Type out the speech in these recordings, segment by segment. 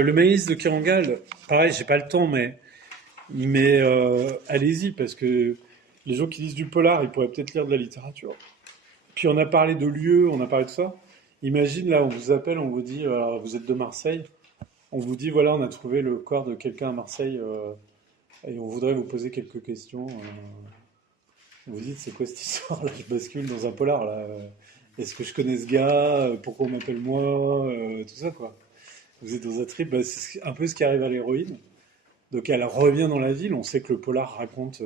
Le maïs de Kerangal, pareil, j'ai pas le temps, mais allez-y, parce que les gens qui lisent du polar, ils pourraient peut-être lire de la littérature. Puis on a parlé de lieux, on a parlé de ça. Imagine, là, on vous appelle, on vous dit, vous êtes de Marseille, on vous dit, voilà, on a trouvé le corps de quelqu'un à Marseille, et on voudrait vous poser quelques questions. Vous dites, c'est quoi cette histoire là? Je bascule dans un polar là. Est-ce que je connais ce gars? Pourquoi on m'appelle moi? Tout ça quoi. Vous êtes dans un trip, bah, c'est un peu ce qui arrive à l'héroïne. Donc elle revient dans la ville. On sait que le polar raconte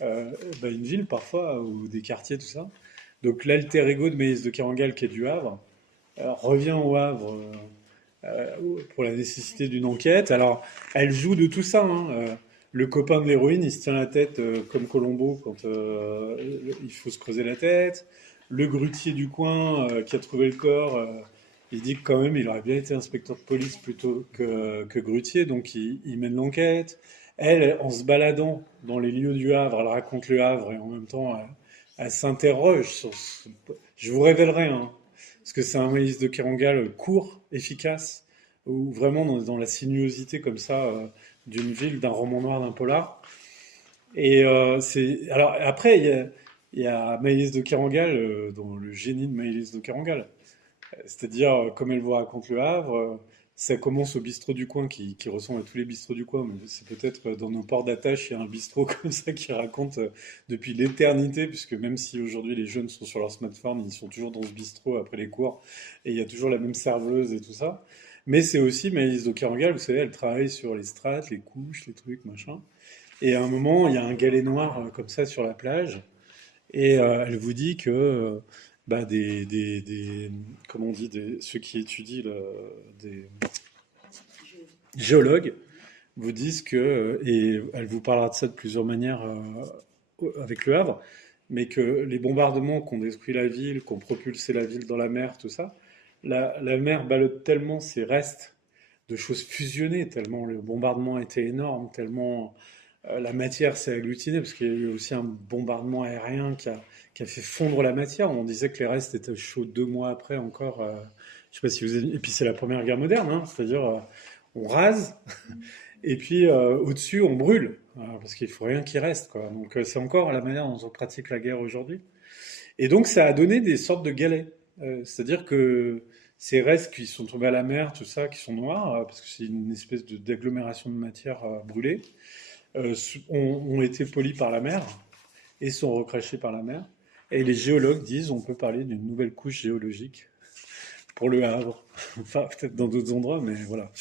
euh, bah, une ville parfois ou des quartiers tout ça. Donc l'alter ego de Maïs de Kerangal qui est du Havre revient au Havre pour la nécessité d'une enquête. Alors, elle joue de tout ça, hein. Le copain de l'héroïne, il se tient la tête comme Colombo quand il faut se creuser la tête. Le grutier du coin qui a trouvé le corps, il dit que quand même il aurait bien été inspecteur de police plutôt que grutier, donc il mène l'enquête. Elle, en se baladant dans les lieux du Havre, elle raconte le Havre et en même temps elle s'interroge sur Je vous révélerai, hein, parce que c'est un Maïs de Kerangal court, efficace, ou vraiment dans la sinuosité comme ça d'une ville, d'un roman noir, d'un polar. Et alors après il y a Maïs de Kerangal dans le génie de Maïs de Kerangal. C'est-à-dire, comme elle vous raconte le Havre, ça commence au bistrot du coin qui ressemble à tous les bistrots du coin, mais c'est peut-être dans nos ports d'attache, il y a un bistrot comme ça qui raconte depuis l'éternité, puisque même si aujourd'hui les jeunes sont sur leur smartphone, ils sont toujours dans ce bistrot après les cours, et il y a toujours la même serveuse et tout ça. Mais c'est aussi Maëlys de Kerangal, vous savez, elle travaille sur les strates, les couches, les trucs, machin. Et à un moment, il y a un galet noir comme ça sur la plage, et elle vous dit que bah, comment on dit, ceux qui étudient des géologues vous disent que, et elle vous parlera de ça de plusieurs manières avec le Havre, mais que les bombardements qui ont détruit la ville, qui ont propulsé la ville dans la mer, tout ça, la mer ballotte tellement ses restes de choses fusionnées, tellement le bombardement était énorme, tellement la matière s'est agglutinée, parce qu'il y a eu aussi un bombardement aérien qui a fait fondre la matière. On disait que les restes étaient chauds 2 mois après encore. Je sais pas si vous avez... Et puis c'est la Première Guerre moderne, hein, c'est-à-dire on rase, et puis au-dessus on brûle, parce qu'il faut rien qui reste, quoi. Donc c'est encore la manière dont on pratique la guerre aujourd'hui. Et donc ça a donné des sortes de galets. C'est-à-dire que ces restes qui sont tombés à la mer, tout ça, qui sont noirs, parce que c'est une espèce d'agglomération de matière brûlée, ont été polis par la mer et sont recrachés par la mer. Et les géologues disent on peut parler d'une nouvelle couche géologique pour le Havre. Enfin, peut-être dans d'autres endroits, mais voilà.